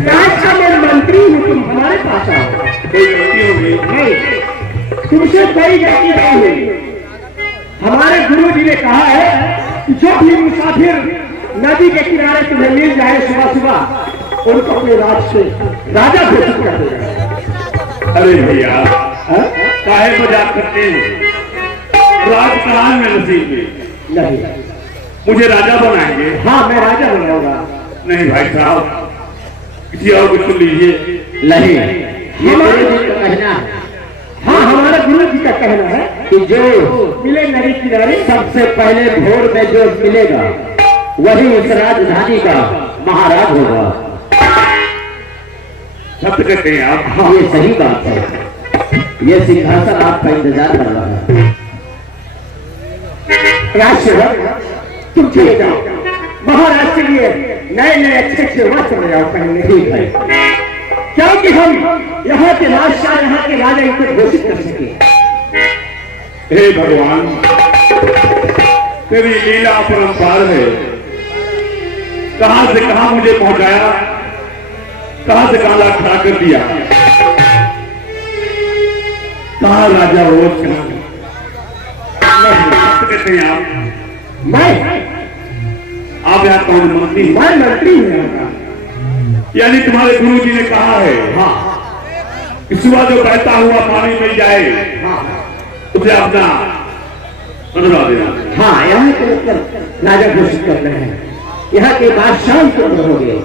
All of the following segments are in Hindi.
राज में मंत्री हूँ, तुम हमारे पास आओ। कोई गलती होगी? नहीं, तुमसे कोई गलती नहीं हुई। हमारे गुरु जी ने कहा है कि जो भी मुसाफिर नदी के किनारे तुम्हें मिल जाए सुबह सुबह, उनको अपने राज से राजा घोषित कर देगा। अरे भैया, काहे मजाक करते हैं? राज कहाँ है नसीब में? नहीं, मुझे राजा बनाएंगे? हाँ, मैं राजा बनाऊंगा। नहीं भाई साहब, किसी और को चुन लीजिए। नहीं, ये गुरु जी का कहना है। हाँ, हमारे गुरु जी का कहना है कि जो मिले नदी किनारे, सबसे पहले भोर में जो मिलेगा वही इस राजधानी का महाराज होगा। सत्य कहते हैं आप? हाँ, ये सही बात है। ये सिंहासन आपका इंतजार कर रहा है। राजसेवक, तुम चले जाओ, महाराज के लिए नए नए अच्छे अच्छे वस्त्र ले आओ पहनने। ठीक है, क्योंकि हम यहाँ के बादशाह, यहाँ के राजा इनको घोषित कर सके। हे भगवान, तेरी लीला अपरंपार है। कहां से कहां मुझे पहुंचाया, कहां से कहां खड़ा कर दिया। कहां राजा हो, कहते हैं आप? आप यहाँ कौन मंत्री? मैं मंत्री हूँ यहाँ का। यानी तुम्हारे गुरु जी ने कहा है हाँ, कि सुबह जो बहता हुआ पानी मिल जाए, हाँ, उसे अपना बनवा देना। हाँ, यहाँ के मतलब राजा घोषित कर रहे हैं। यहाँ के बादशाह तुम रहोगे।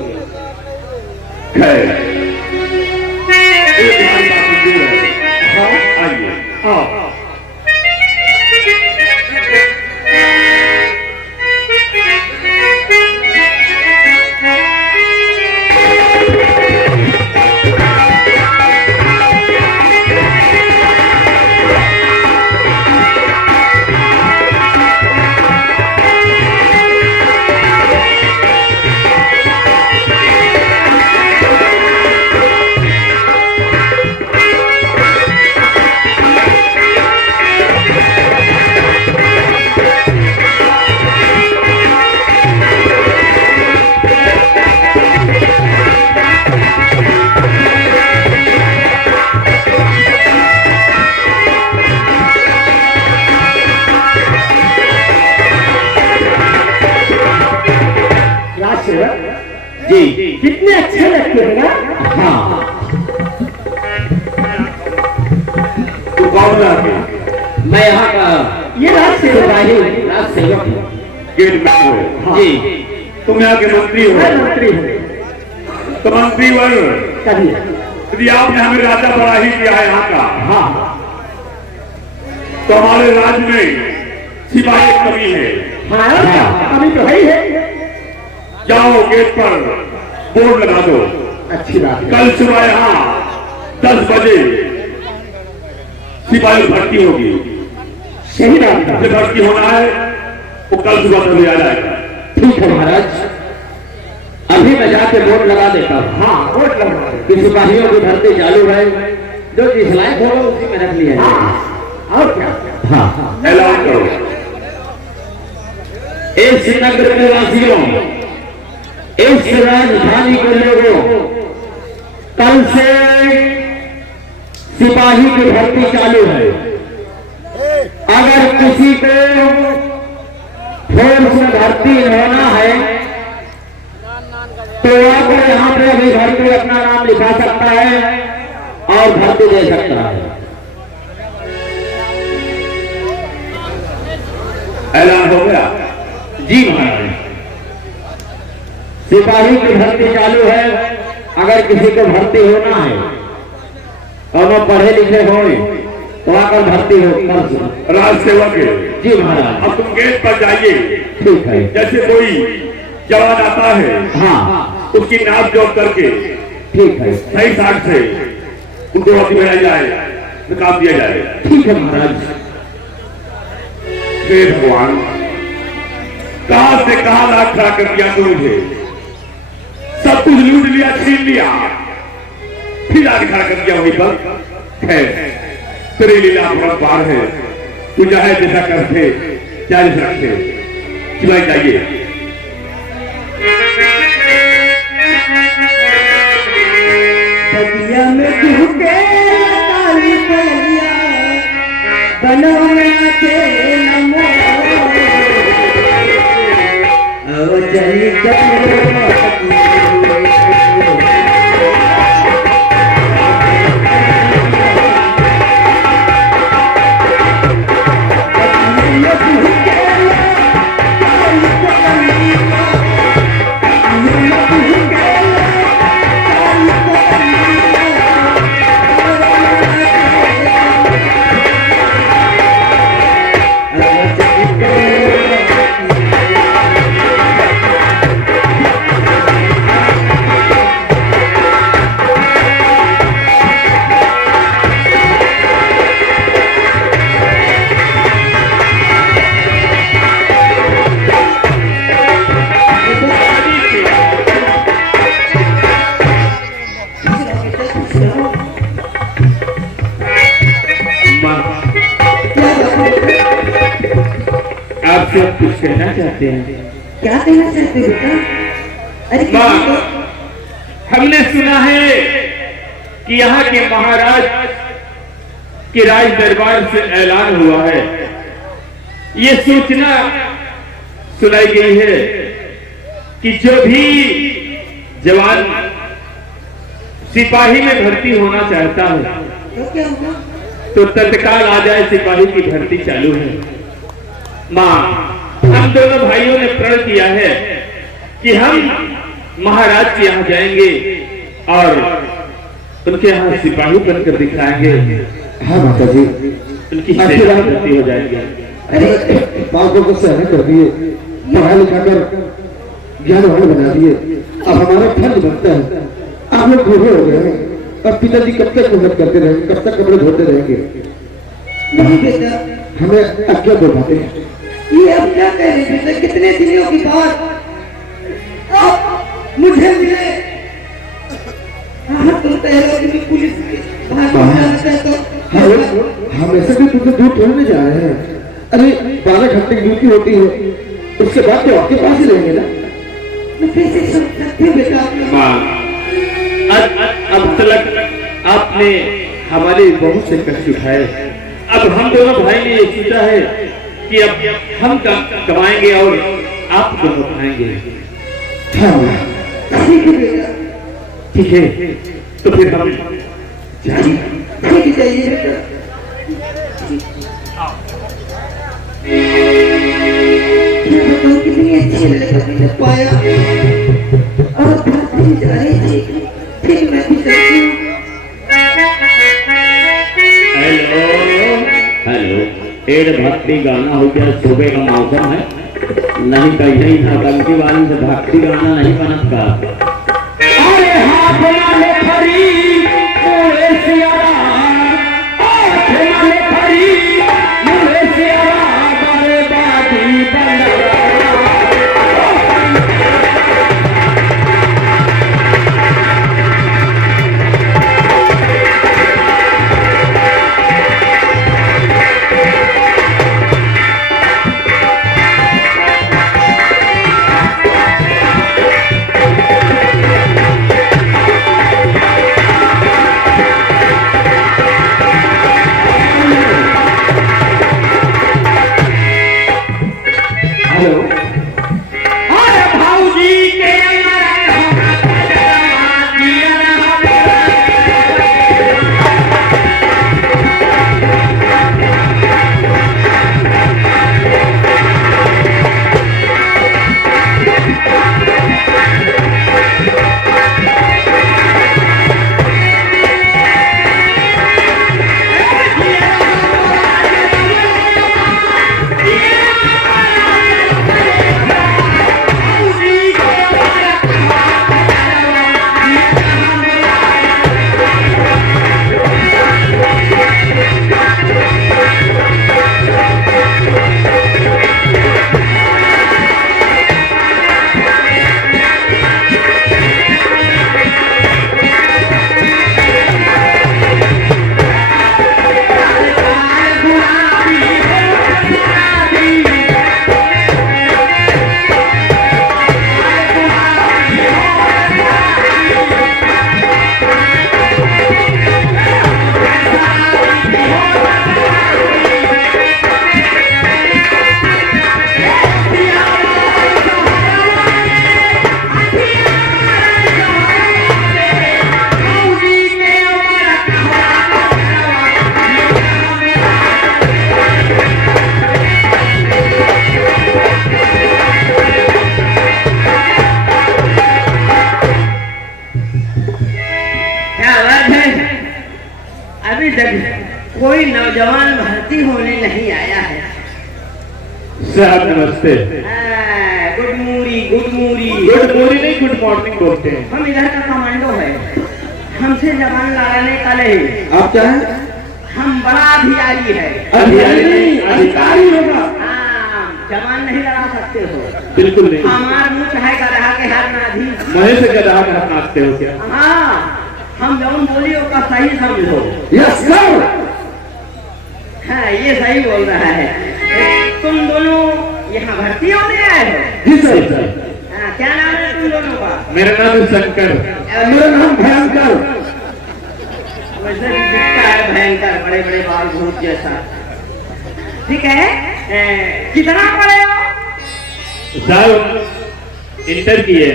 खैर, एक बात दूर है। हाँ, आइए। आओ। जी, कितने अच्छे लगते हैं ना। हाँ। तू कौन है? मैं यहाँ का ये राजसेवक राज सेवक हूँ। गेट में हो? जी, तुम यहाँ के मंत्री हो? मैं मंत्री हूँ। तो मंत्री वर्ग, कभी यदि आपने हमें राजा बना ही दिया है यहाँ का, हाँ, तो हमारे राज्य में सिपाही की कमी है। हाँ, अभी तो है ही है। जाओ गेट पर बोर्ड लगा दो, अच्छी बात है। कल सुबह यहाँ 10 बजे सिपाही भर्ती होगी। सही बात है। जिसे भर्ती होना है वो कल सुबह तक आ जाएगा। ठीक है महाराज, अभी मैं जाके बोर्ड लगा देता हूँ। हाँ, वोट लगवा दो। कि सिपाहियों की भर्ती चालू है, जो जिस लायक होगा उसी में रख लिया जाएगा। हाँ, और क्या? हाँ, ऐलान करो। इस नगर के वासियों, इस राजधानी के लोगों, कल से सिपाही की भर्ती चालू है। अगर किसी को फोर्स में भर्ती होना है तो आप यहाँ पे अभी भर्ती अपना नाम लिखा सकता है और भर्ती दे सकता है। ऐलान हो गया? जी महाराज, सिपाही की भर्ती चालू है। अगर किसी को भर्ती होना है और वो पढ़े लिखे हो तो आकर भर्ती हो कर। राज सेवक है। जी महाराज। अब तुम गेट पर जाइए। ठीक है। जैसे कोई जवान आता है, हाँ, उसकी नाप जोड़ करके ठीक है। सही साठ से उनको भर्ती भेजा जाए, निकाल दिया जाए। ठीक है महाराज। हे भगवान, कहां से कहां लाख खड़ा कर दिया तुझे। सब कुछ लूट लिया, छीन लिया, फिर आगे खड़ा कर दिया वहीं पर। है तेरी लीला अपरंपार है। तू चाहे जैसा करते, चाहे जैसा रखते, सिवाय चाहिए। मनवा के नमो ओ जनी आपसे कुछ कहना चाहते हैं? क्या कहना चाहते हो बेटा? अरे माँ, हमने सुना है कि यहाँ के महाराज के राज दरबार से ऐलान हुआ है, ये सूचना सुनाई गई है कि जो भी जवान सिपाही में भर्ती होना चाहता है तो क्या हुआ? तो तत्काल आ जाए, सिपाही की भर्ती चालू है। माँ, हम दोनों भाइयों ने प्रण किया है कि हम महाराज के यहाँ जाएंगे और उनके यहाँ सिपाही बनकर दिखाएंगे। हाँ माता जी, उनकी सेवा भर्ती हो जाएगी। अरे बापों को सहन कर दिए, पढ़ा लिखा कर ज्ञानवान बना दिए। अब हमारा फर्ज बनता है, आप लोग बूढ़े हो गए हैं, अब पिताजी कब तक मेहनत करते रहेंगे, कब तक कपड़े धोते रहेंगे? नहीं बेटा, हमें आज्ञा दो बातें। ये अब क्या कह रहे बेटा? कितने दिनों की बात आप मुझे मिले। हाँ, तुम कह रहे हो कि पुलिस हम ऐसे भी तुमसे दूर छोड़ने जा रहे हैं। अरे 12 घंटे की ड्यूटी होती है, उसके बाद तो आपके पास ही रहेंगे ना। कैसे सुन सकते हो बेटा? माँ, अब तक आपने हमारे बहुत से कष्ट उठाए। अब हम दोनों भाई ने ये सोचा है कि अब हम कमाएंगे और आप दोनों खाएंगे। ठीक है बेटा, ठीक है, तो फिर हम जाइए। ठीक है, जाइए बेटा। क्या बताऊं, कितनी अच्छी लड़की पाया और भाभी जा रही थी, फिर मैं भी चलती हूँ। हेलो, तेरे भक्ति गाना हो गया, सुबह का मौसम है, नहीं कहीं नौटंकी वाली से भक्ति गाना नहीं बनत का। अरे हाथ माले फरी मुझे सियारा, हाथ माले फरी मुझे सियारा, बर्बादी बंदरा। अरे जब कोई नौजवान भर्ती होने नहीं आया है। साहब नमस्ते। Good morning, good morning. Good morning नहीं, गुड मॉर्निंग बोलते हैं। हम इधर का कमांडो है, हमसे जवान लड़ाने का नहीं। आप क्या है? हम बड़ा अधिकारी है। अधिकारी नहीं, अधिकारी होगा। हाँ, जवान नहीं लड़ा सकते हो। बिल्कुल नहीं। हमार मुँह चाहे गधा के हाथ में आधी। महेश गधा का हाथ नाचते हो क्या? हाँ, हम जौन बोलियो का सही समझो। Yes sir. हाँ, ये सही बोल रहा है। तुम दोनों यहाँ भर्ती होने आए हो? जी सर। हाँ, क्या नाम है तुम दोनों का? मेरा नाम है शंकर। मेरा नाम भयंकर। वैसे भी दिखता है भयंकर, बड़े बड़े बाल भूत जैसा। ठीक है, कितना पढ़े हो? साहब इंटर किए।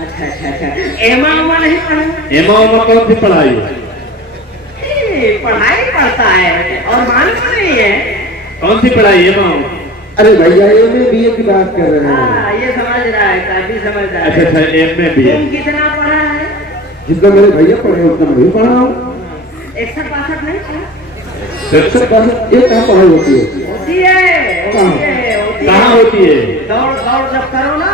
अच्छा अच्छा अच्छा, एमा उमा नहीं पढ़े? एमा उमा कौन सी पढ़ाई है? पढ़ाई पढ़ता है और मालूम नहीं है। कौन सी पढ़ाई एमा उमा? अरे भैया MA BA की बात कर रहे हैं। हाँ, ये समझ रहा है, काफी समझदार अच्छा है। अच्छा, MA BA। तुम कितना पढ़ा है? जितना मेरे भैया पढ़े उतना मैं भी पढ़ा हूँ। 61-62 नहीं पढ़ा? एक कहाँ पढ़ाई होती है? होती है, होती है, होती है। कहाँ होती है? दौड़ दौड़ जब करो ना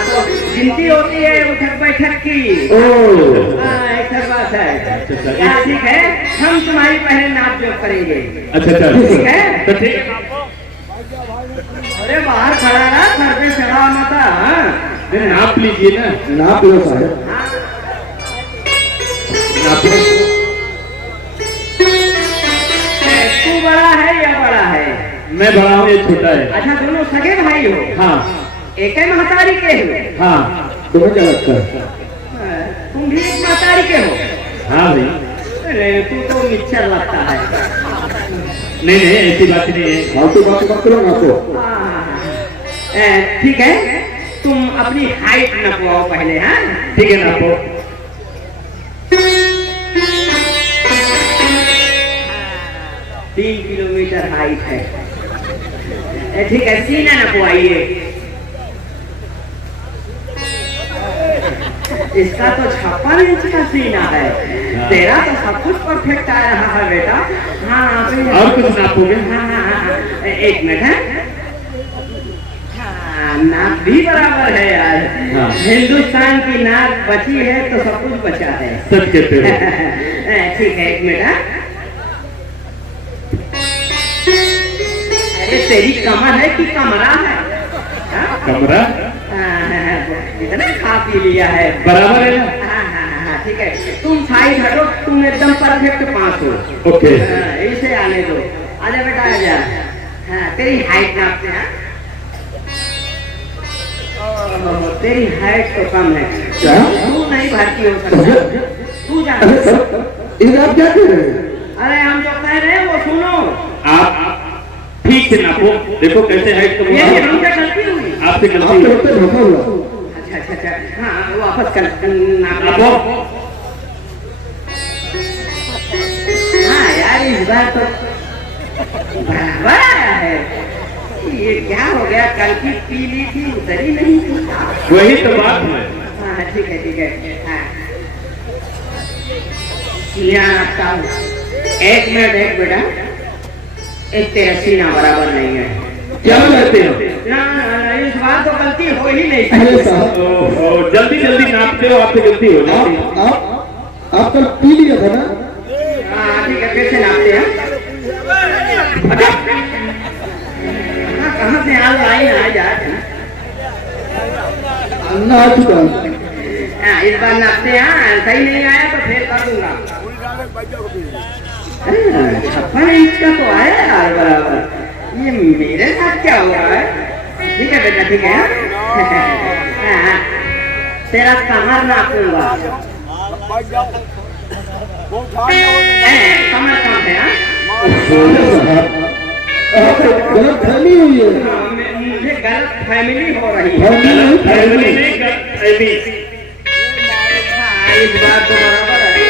तो गिनती होती है उठक बैठक की। ओह। हाँ, ऐसा बात है। अच्छा, हाँ, ठीक है, हम तुम्हारी पहले नाप जोख करेंगे। अच्छा अच्छा, ठीक है? तो ठीक है। अरे बाहर खड़ा रहा, सर पे चढ़ा मत। हाँ, नहीं, नाप लीजिए ना। नाप लो साहब। हाँ। नाप लो। तू बड़ा है या बड़ा है? मैं बड़ा हूँ, ये छोटा है। अच्छा, दोनों सगे भाई हो? हाँ एक ही महतारी के हो? हाँ तुम्हें क्या लगता है? तुम भी एक महतारी के हो? हाँ भाई। अरे तू तो मिक्सर लगता है। नहीं नहीं, ऐसी बात नहीं है। फालतू बात मत करो ना आपको। ठीक है, तुम अपनी हाइट नपवाओ पहले। हाँ, ठीक है, नापो। 3 किलोमीटर हाइट है। ठीक है, सीना नपवाइए। इसका तो 56 इंच का सीना है। तेरा तो सब कुछ परफेक्ट आ रहा है बेटा। हाँ, और कुछ नापोगे? हाँ हाँ हाँ, एक मिनट है। हाँ, नाक भी बराबर है यार। हाँ। हिंदुस्तान की नाक बची है तो सब कुछ बचा है। सच कहते हो। ठीक है, एक मिनट। हाँ? अरे तेरी कमर है कि कमरा है? हाँ? कमरा इतना खा पी लिया है, बराबर है ना? हाँ हाँ हाँ, ठीक है। तुम साइड हटो, तुम एकदम परफेक्ट पास हो। ओके। इसे आने दो। आजा बेटा आजा। हाँ, तेरी हाइट नापते हैं। तेरी हाइट तो कम है। क्या? तू नहीं भर्ती हो सकता। तू जा। अरे सर, ये आप क्या कह रहे हैं? अरे हम जो कह रहे हैं वो सुनो। आप ठीक से नापो, देखो कैसे हाइट कम ये हुआ। हमसे गलती हुई। आपसे गलती आपके हुई। होते धोखा हुआ। अच्छा अच्छा अच्छा, हाँ वापस कर नाप। नापो। हाँ यार, इस बार तो बराबर आया है। ये क्या हो गया? कल की पीली थी, उतरी नहीं थी। वही तो बात है। हाँ ठीक है ठीक है। हाँ, यहाँ रखता हूँ। एक मिनट, एक बेटा। एक तेरा सीना बराबर नहीं है। क्या कहते हो? ना ना ना, इस बार तो गलती हो ही नहीं अरे थी। साहब, जल्दी जल्दी नापते हो, आपसे गलती हो जाती है। आप कल पी लिया था ना? हाँ ठीक है, कैसे नापते हैं? कहाँ से आ लाइन आ जाए? अन्ना आ चुका। हाँ, इस बार नापते हैं। सही नहीं आया तो फिर कर दूंगा। 56 इंच का तो आया यार बराबर। ये मेरे साथ क्या हुआ है? ठीक है बेटा, ठीक है। हाँ, तेरा कमर नापूंगा। कमर कम है। गलत फहमी हुई है। मुझे गलत फैमिली हो रही है। फैमिली नहीं, फैमिली। हाँ, इस बार तो बराबर है।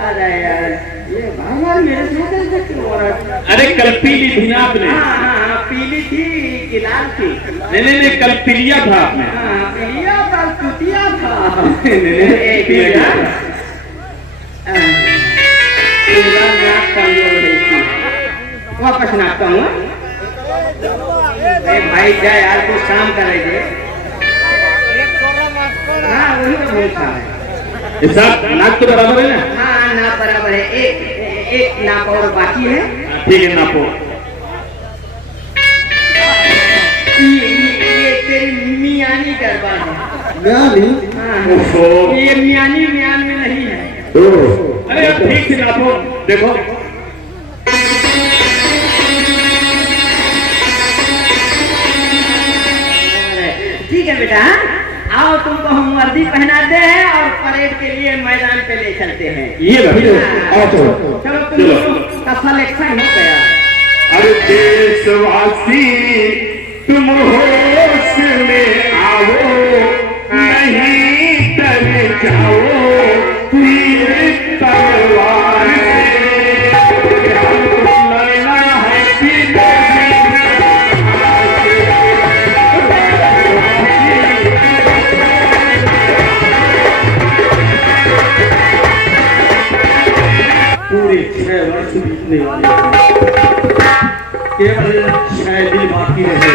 अरे यार, ये भगवान मेरे साथ ऐसा क्यों हो रहा है? अरे कल पीली थी ना आपने? हाँ हाँ हाँ, पीली थी कि लाल थी? नहीं नहीं नहीं, कल पिलिया था आपने। हाँ, पीलिया था, चुतिया था। नहीं, एक पिलिया। मिनट। तेरा नाक कमजोर है इसकी। वापस नाकता हूँ। अरे भाई जा यार, कुछ काम करेंगे। हाँ वही तो बोल रहा है। ये सब नाक तो बराबर है ना? हाँ नाप बराबर है, एक नाप और बाकी है। ठीक है, नापो। ये तेरी मियानी गड़बड़ है। म्यानी हाँ, ओहो। ये मियानी म्यान में नहीं है। ओ अरे अब ठीक से नापो, देखो। ठीक है बेटा, आओ तुमको हम वर्दी पहनाते हैं और परेड के लिए मैदान पे ले चलते हैं। ये फिर आओ तो चलो चलो। तुम सिलेक्शन हो गया। अरे देशवासी तुम होश में आओ, नहीं डर जाओ तीर तलवार से, हमको लड़ना है पूरे 6 वर्ष बीतने वाले हैं। केवल 6 दिन बाकी रहे।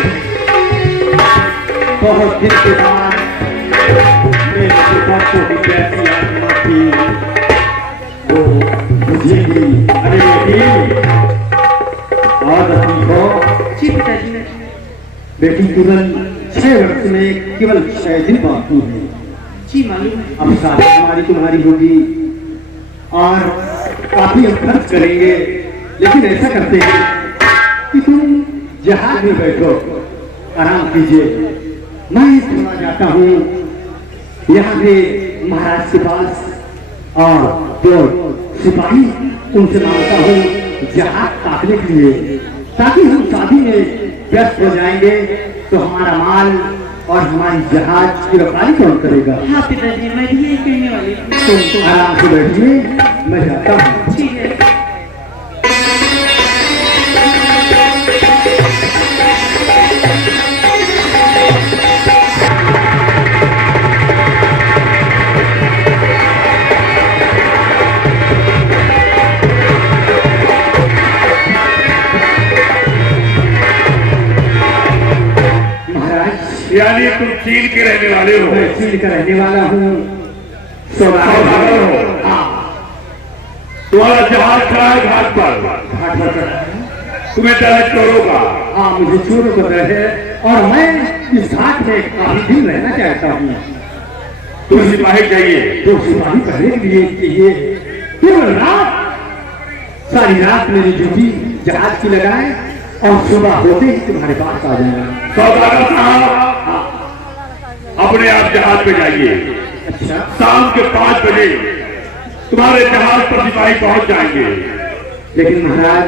बहुत दिन के बाद मेरे पिता को भी कैसी आत्मा थी वो बुझेगी। अरे बेटी, और अपनी को जी पिताजी। बेटी केवल 6 वर्ष में केवल 6 दिन बाकी है। जी मालूम है। अब शादी हमारी तुम्हारी होगी और काफी हम खर्च करेंगे, लेकिन ऐसा करते हैं कि तुम जहाज में बैठो, आराम कीजिए। मैं थोड़ा जाता हूँ यहाँ पे महाराज के पास और जो सिपाही उनसे मांगता हूँ जहाज ताकने के लिए, ताकि हम शादी में व्यस्त हो जाएंगे तो हमारा माल और हमारी जहाज की रफ्तारी कौन करेगा। हाँ पिताजी, मैं भी यही कहने वाली थी। तुम आराम से बैठिए, मैं जाता हूँ। ठीक है। महाराज, यानी तुम चीन के रहने वाले हो। मैं चीन का रहने वाला हूँ। सौदागर हो। तुम्हारा जहाज खड़ा है घाट पर, घाट पर खड़ा है। तुम्हें डर चोरों का। हाँ, मुझे चोरों को डर है और मैं इस घाट में काफी दिन रहना चाहता हूँ। तुम्हें सिपाही चाहिए। तो सिपाही पहले के लिए चाहिए। केवल रात, सारी रात मेरी ड्यूटी जहाज की लगाए और सुबह होते ही तुम्हारे पास आ जाएगा। सौदागर साहब, अपने आप जहाज पे जाइए। अच्छा, शाम के 5 बजे तुम्हारे जहाज पर सिपाही पहुंच जाएंगे। लेकिन महाराज,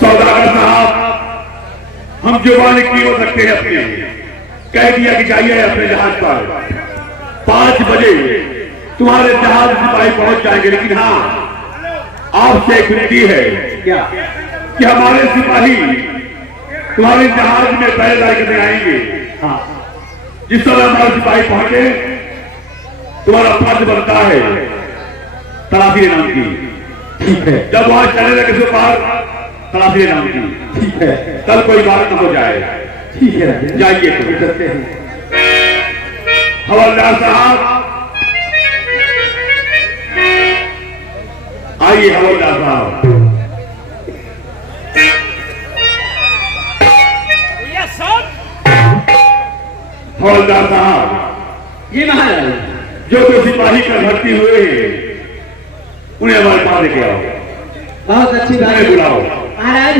सौदागर साहब, हम जुबान की हो सकते हैं अपने, कह दिया कि जाइए अपने जहाज पर। 5 बजे तुम्हारे जहाज सिपाही पहुंच जाएंगे। लेकिन हाँ, आपसे एक विनती है क्या? कि हमारे सिपाही तुम्हारे जहाज में पहरेदारी करने आएंगे। हाँ, जिस तरह हमारे सिपाही पहुंचे, तुम्हारा फर्ज बनता है तलाशी नाम की। ठीक है, जब वहां चले लगे सो पार, तलाशी नाम की। ठीक है, कल कोई बात न हो जाए। ठीक है। जाइए तो। करते हैं। हवलदार साहब, आइए हवलदार साहब। हवलदार साहब, जी महाराज। जो सिपाही का भर्ती हुए हैं, उन्हें हमारे पास लेके आओ। बहुत अच्छी बात उन्हें है बुलाओ। महाराज।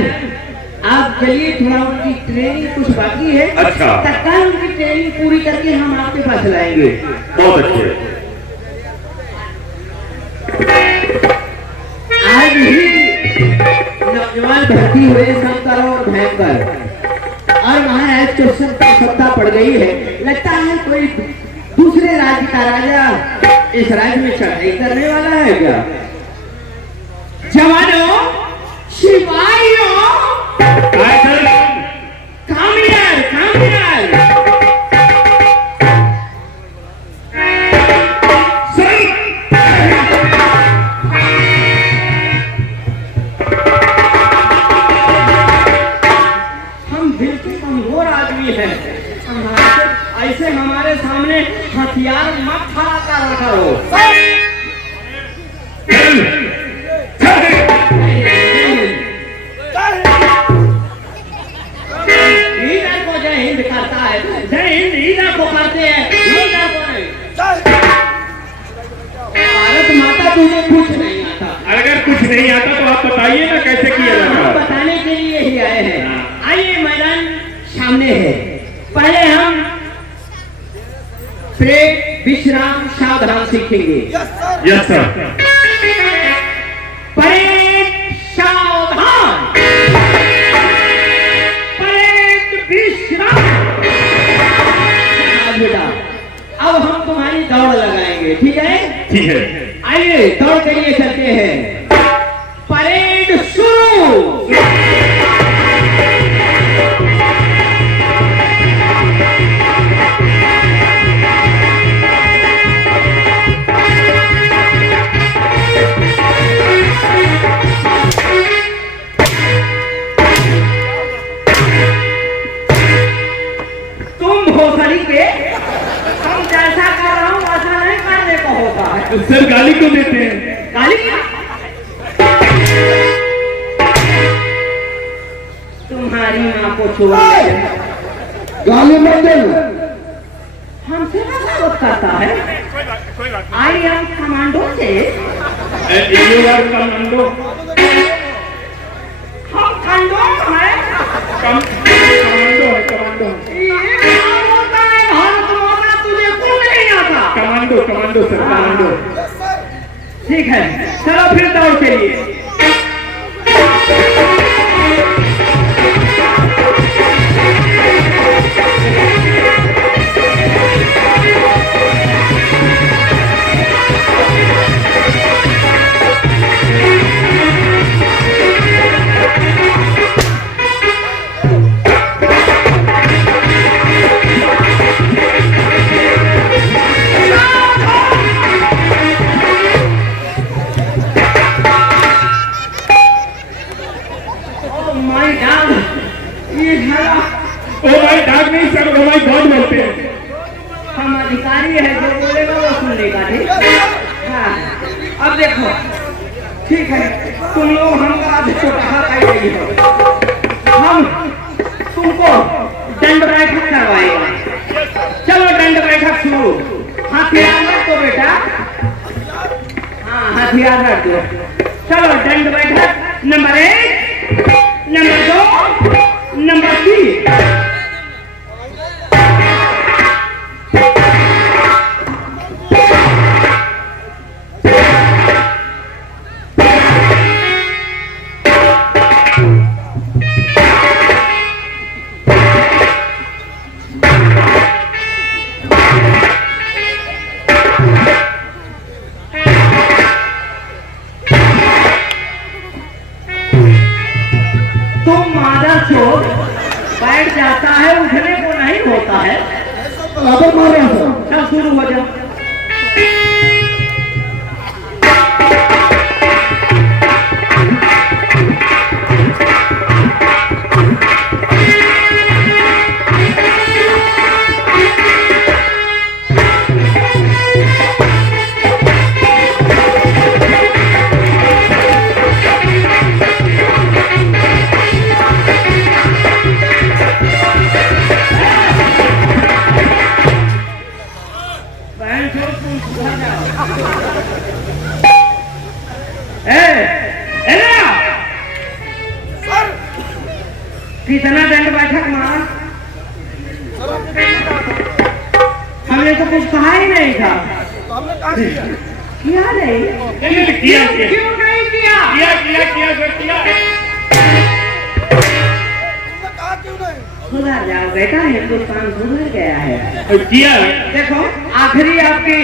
आप चलिए, थोड़ा उनकी ट्रेनिंग कुछ बाकी है। अच्छा। तत्काल उनकी ट्रेनिंग पूरी करके हम आपके पास लाएंगे। बहुत अच्छे। आज ही नौजवान भर्ती हुए शंकर और भयंकर, और महाराज को सत्ता पड़ गई है। लगता है कोई दूसरे राज्य का राजा इस राज्य में चढ़ाई करने वाला है क्या? जवानों, सिपाहियों, come here, come here। हथियार मत खड़ा करो। चल चल लीडर को जय हिंद करता है, जय हिंद लीडर को करते हैं, लीडर को नहीं। भारत माता तुझे कुछ नहीं आता। अगर कुछ नहीं आता तो आप बताइए ना कैसे किया हम जाता है। बताने के लिए ही आए हैं। आइए, मैदान सामने है। पहले हम ब्रेक, विश्राम, सावधान सीखेंगे। Yes sir. परेड, सावधान, परेड, विश्राम। हाँ बेटा, अब हम तुम्हारी दौड़ लगाएंगे, ठीक है? ठीक है। आइए दौड़ के लिए चलते हैं। परेड शुरू। तुम भोसड़ी के, हम जैसा कर रहा हूँ वैसा नहीं करने को होता है। तो सर गाली क्यों देते हैं? गाली क्या? तुम्हारी माँ को छोड़ गाली मत देना। हमसे बगावत करता है। आई एम कमांडो से। You are commando. हम खंडो है। कमांडो है, कमांडो। ये क्या होता है? भारत माता तुझे क्यों नहीं आता? Commando commando sir, commando. ठीक है, चलो फिर दौड़ के लिए। ओ भाई डाक नहीं सर, ओ भाई गॉड बोलते हैं। हम अधिकारी है, जो बोलेगा वो सुनेगा, ठीक है? हाँ, अब देखो, ठीक है, तुम लोग हमका छोटा कर रही हो। हम तुमको दंड बैठक करवाएगा। चलो दंड बैठक शुरू। हथियार रख दो बेटा। हाँ, हथियार रख दो। चलो दंड बैठक नंबर 1, नंबर 2, नंबर 3। बैठ जाता है, उठने को नहीं होता है। बराबर मार रहा था। चल शुरू हो जा। कितना दंड बैठक मारा? हमने तो कुछ कहा ही नहीं था। किया नहीं? किया क्यों नहीं किया? सुधर जाओ बेटा, हिंदुस्तान सुधर गया है। किया। देखो, आखिरी आपकी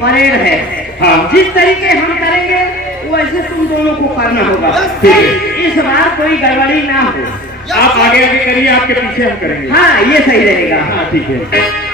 परेड है। हाँ। जिस तरीके हम करेंगे वैसे तुम दोनों को करना होगा। ठीक है। इस बार कोई गड़बड़ी ना हो। आप आगे आगे करिए, आपके पीछे हम करेंगे। हाँ, ये सही रहेगा। हाँ ठीक है।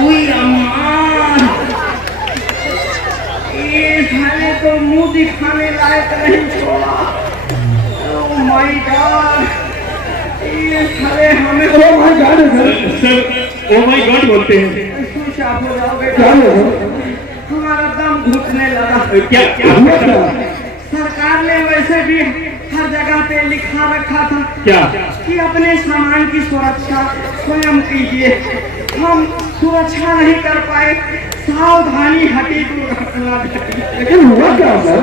उई अम्मा, ये साले तो मुंह दिखाने लायक नहीं छोड़ा। ओह माय गॉड, ये साले हमें oh my God sir oh my God बोलते हैं। सुशाप हो जाओगे। क्या हुआ सर? हमारा दम घुटने लगा। क्या क्या हुआ क्या? सरकार ने वैसे भी हर जगह पे लिखा रखा था क्या कि अपने सामान की सुरक्षा स्वयं कीजिए। हम सुरक्षा नहीं कर पाए, सावधानी हटी, दुर्घटना घटी। लेकिन हुआ क्या सर?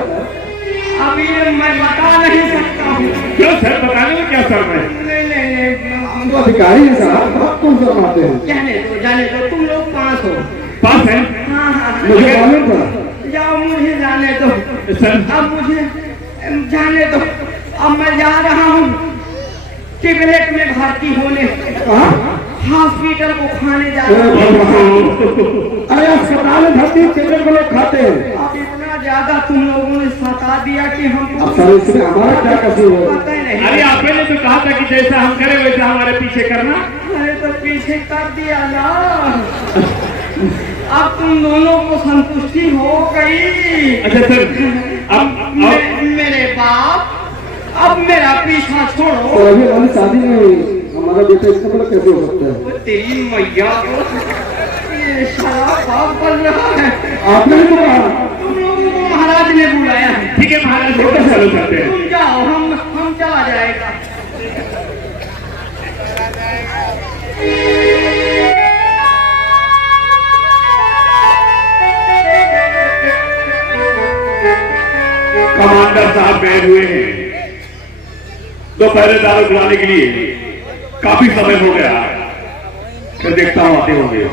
अब ये मैं बता नहीं सकता हूँ। क्यों सर, बताने में क्या शर्म है? नहीं, हम तो अधिकारी हैं साहब, आप कौन शर्माते हैं? जाने दो, तुम लोग पास हो। पास है हाँ, मुझे मालूम था। जाओ, मुझे जाने दो सर। अब मुझे जाने दो। अब मैं जा रहा हूँ टिबलेट में भर्ती होने, हॉस्पिटल को खाने जा रहा हूँ। अरे अस्पताल में भर्ती टिकट को लोग खाते हैं। अब इतना ज्यादा तुम लोगों ने सता दिया कि हमको अब सर इसमें हमारा क्या कसूर है? पता ही नहीं। अरे आपने तो कहा था कि जैसा हम करें वैसा हमारे पीछे करना। अरे तो पीछे कर दिया ना। अब तुम दोनों को संतुष्टि हो गई। अच्छा सर, अब मेरे बाप, अब मेरा पीछा छोड़ो। तो अभी हमारी शादी नहीं हुई, हमारा बेटा इतना बड़ा कैसे हो सकता है? वो तेरी मैया को, ये सारा बाप बन रहा है। आपने भी तो कहा। तुम लोगों को महाराज ने बुलाया है। ठीक है महाराज, छोटा चालू करते हैं। तुम जाओ, हम चला जाएगा। कमांडर साहब गए हुए हैं तो पहरेदार बुलाने के लिए काफी समय हो गया है। फिर देखता हूं आते होंगे।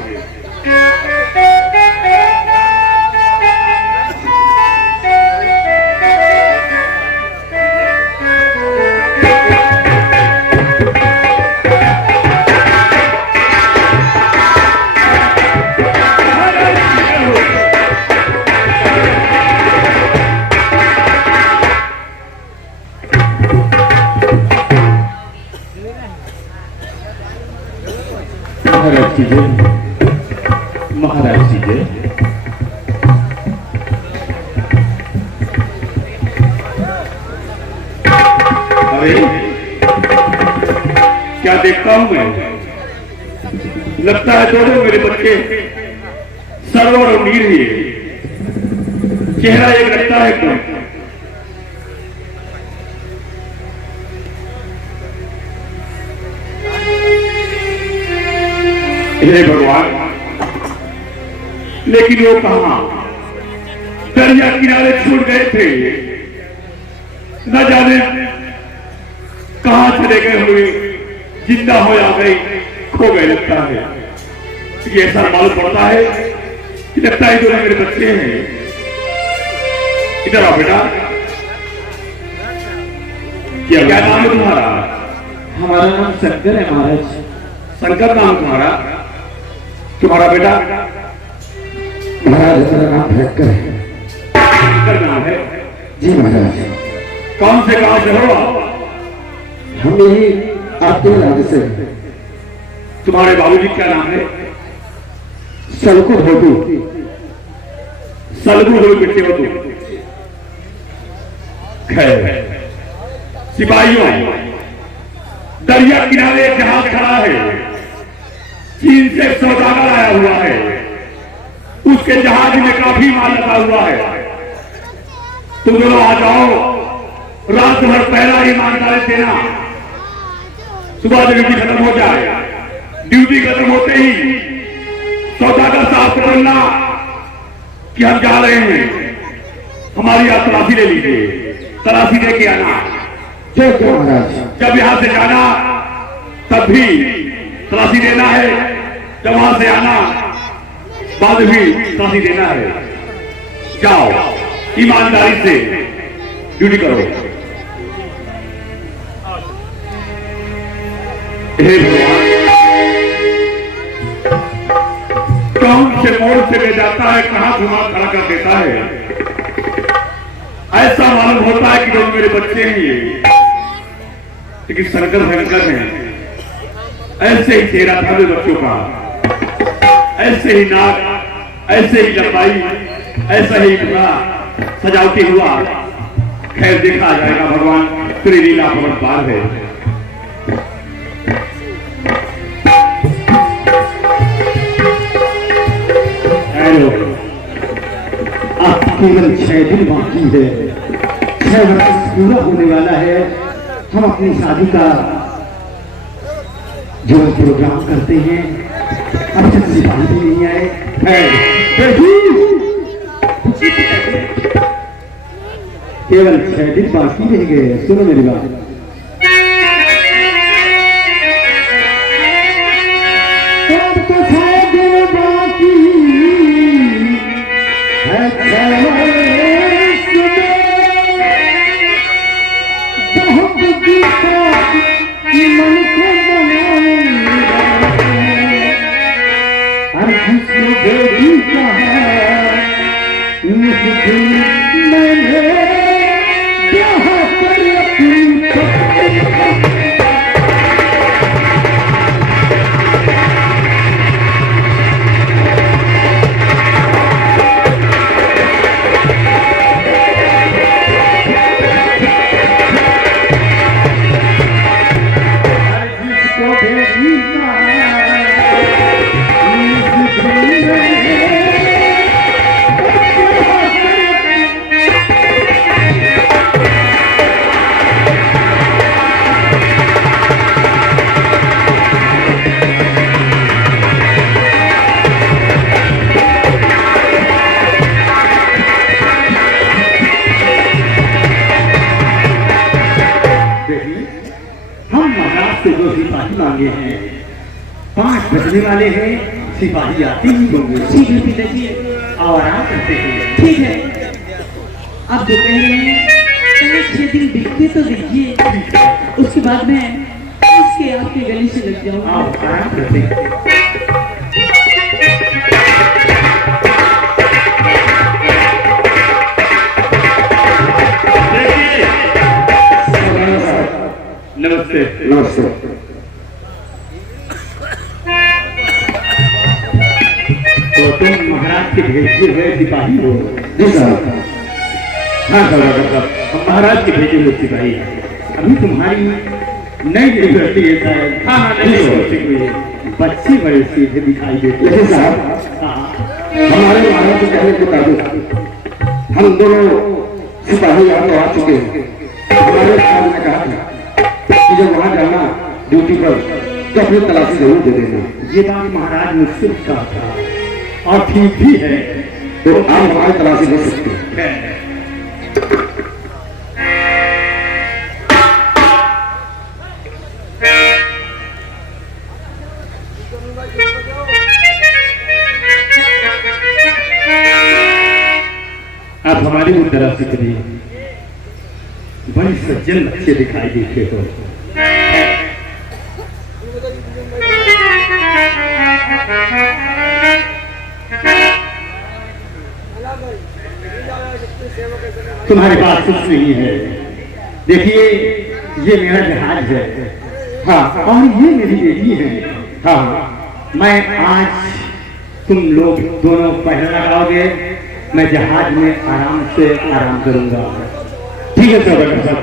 महाराज जी जय, महाराज जी जय। अरे क्या देखता हूं मैं? लगता है दोनों मेरे बच्चे सरवर और नीर ही है। चेहरा एक लगता है एकदम। हे भगवान, लेकिन वो कहां दरिया किनारे छूट गए थे, न जाने कहां चले गए हुए, जिंदा हो या गए, खो गए लगता है। ये ऐसा मालूम पड़ता है कि लगता है दोनों मेरे बच्चे हैं। इधर आओ बेटा। क्या नाम है तुम्हारा? हमारा नाम शंकर है महाराज। शंकर नाम तुम्हारा? तुम्हारा बेटा? महाराज मेरा नाम भयंकर है। शंकर नाम है? जी महाराज। कौन से गांव से हो आप? हम यही आपके राज्य से तुम्हारे बाबूजी क्या नाम है? सलकू भोटू। सलगू हो बेटे हो तुम। खैर, सिपाहियों, दरिया किनारे एक जहाज खड़ा है। चीन से सौदागर आया हुआ है। उसके जहाज में काफी माल लगा हुआ है। तुम दोनों आ जाओ, रात भर पहला ईमानदारी देना। सुबह जब ड्यूटी खत्म हो जाए, ड्यूटी खत्म होते ही सौदागर साहब को बोलना कि हम जा रहे हैं, हमारी आप तलाशी ले लीजिए, तलाशी दे के आना। ठीक है महाराज। जब यहां से जाना तब भी तलाशी देना है, जब वहां से आना बाद भी तलाशी देना है। जाओ, ईमानदारी से ड्यूटी करो। हे भगवान, कौन से मोड़ से ले जाता है, कहां घुमा खड़ा कर देता है। ऐसा मालूम होता है कि जो मेरे बच्चे हैं ये, लेकिन शंकर भयंकर है। ऐसे ही चेहरा था मेरे बच्चों का। ऐसे ही नाक, ऐसे ही लंबाई, ऐसा ही पूरा सजावटी हुआ। खैर देखा जाएगा, भगवान तेरी लीला परम्पार है। अब केवल 6 दिन बाकी है, 6 वर्ष पूरा होने वाला है। हम अपनी शादी का जो प्रोग्राम करते हैं, अब तक सिपाही भी नहीं आए। केवल 6 दिन बाकी रह गए। सुनो मेरी बात, मांगे हैं 5 बजने वाले हैं, सिपाही आते ही होंगे। ठीक है पिताजी, और आराम करते हैं। ठीक है। अब दोपहर में 6 दिन बीतते तो देखिए, उसके बाद में उसके आपके गले से लग जाऊंगा। आप आराम करते हैं। नमस्ते। नमस्ते। तो तुम महाराज के भेजे हुए सिपाही हो? जी साहब। हाँ साहब, हम महाराज के भेजे हुए सिपाही हैं। अभी तुम्हारी नई यूनिवर्सिटी है शायद। हाँ, नई यूनिवर्सिटी हुई है। बच्चे बड़े सीधे दिखाई देते जी साहब, हाँ। हमारे महाराज के कहने के मुताबिक हम दोनों सिपाही यहाँ तो आ चुके हैं। हमारे साहब ने कहा था कि जब वहाँ जाना ड्यूटी पर तो अपनी तलाशी जरूर दे देना। ये बात महाराज मुझसे कहा था और ठीक भी है। तो आप हमारी तलाशी दे सकते हैं। आप हमारी भी तरफ से करिए। बड़े सज्जन अच्छे दिखाई देते हो। तुम्हारे पास कुछ नहीं है। देखिए, ये मेरा जहाज है। हाँ, और ये मेरी बेटी है। हाँ, मैं आज तुम लोग दोनों पहले लगाओगे, मैं जहाज में आराम से आराम करूंगा। ठीक है सर, डॉक्टर साहब,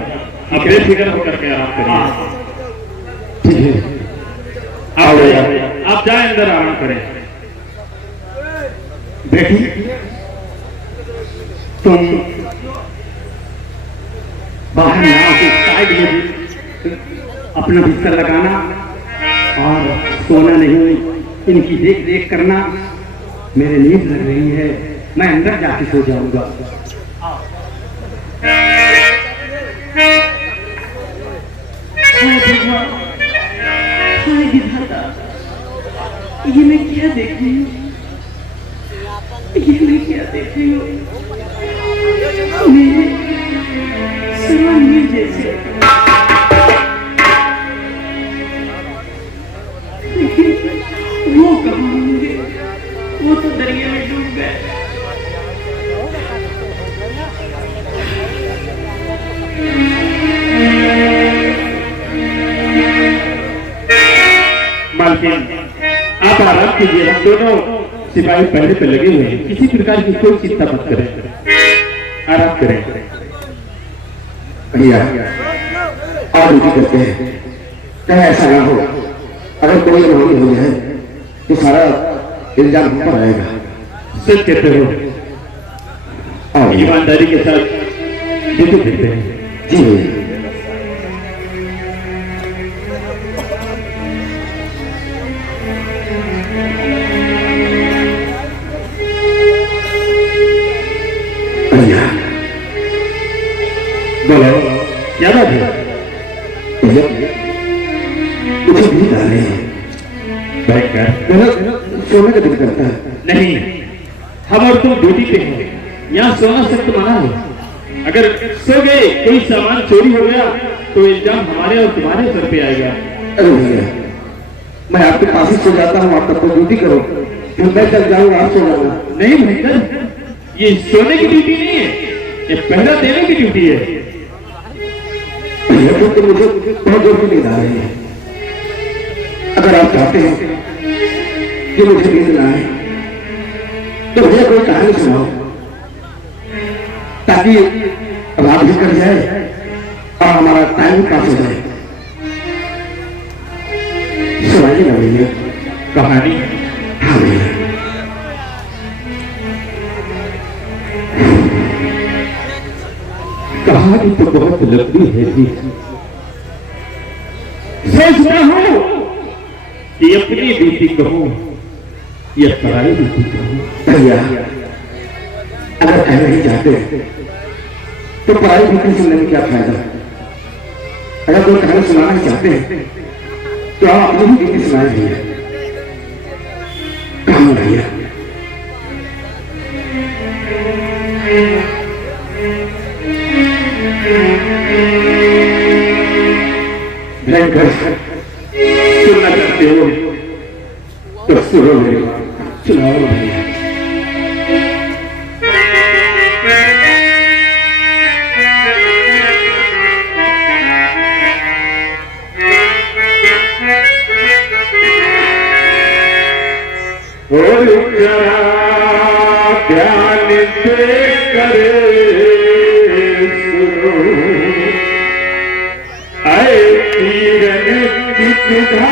आप बेफिक्र होकर के आराम करिए। ठीक है। आप जाए अंदर आराम करें। बेटी, तुम बाहर नाव के साइड में भी अपना बिस्तर लगाना और सोना नहीं, इनकी देख रेख करना। मेरे नींद लग रही है, मैं अंदर जाके सो जाऊंगा। हाय विधाता, ये मैं क्या देख रही हूँ? ये मैं क्या देख रही हूँ? मेरे सर्वांगीण जैसे, लेकिन वो कहाँ होंगे? वो तो दरिया में डूब गए। मालकिन, आप आराम कीजिए, हम दोनों सिपाही पहरे पे लगे हुए हैं, किसी प्रकार की कोई चिंता मत करें, आराम करें। भैया और ड्यूटी करते हैं, कहीं ऐसा ना हो अगर कोई अनहोनी हो जाए तो सारा इल्जाम हम पर आएगा। सच कहते हो, और ईमानदारी के साथ ड्यूटी करते हैं। जी भैया। भैया बोलो, क्या बात है? भैया मुझे भी आ रहे हैं, बैठकर मेरा सोने का दिल करता है। नहीं, हम और तुम ड्यूटी पे हैं, यहाँ सोना सख्त मना है। अगर सो गए, कोई सामान चोरी हो गया तो इल्जाम हमारे और तुम्हारे सर पे आएगा। अरे भैया मैं आपके पास ही सो जाता हूँ, आप तब तो ड्यूटी करो, फिर मैं जब जाऊँगा आप सो जाऊंगा। नहीं भयंकर, ये सोने की ड्यूटी नहीं है, ये पहरा देने की ड्यूटी है। भैया तो मुझे बहुत जोर की नींद आ रही है, अगर आप चाहते हैं कि मुझे नींद ना आए तो भैया कोई कहानी सुनाओ ताकि रात भी कट जाए और हमारा टाइम भी पास हो जाए। सुनाइए ना भैया कहानी। हाँ भैया। कहानी तो बहुत लंबी है जी। सोचता हूँ कि अपनी ड्यूटी कहूँ या पराई ड्यूटी कहूँ। भैया अगर कहना नहीं चाहते तो पढ़ाई ड्यूटी सुनने में क्या फायदा। अगर कोई कहानी सुनाना ही चाहते हैं तो आप अपनी ही ड्यूटी सुनाए भैया। कहानी भैया। भयंकर सुनना चाहते हो तो सुनो सुनाओ भैया। और जरा ध्यान से करे सुनो, आए तीरन की सुधा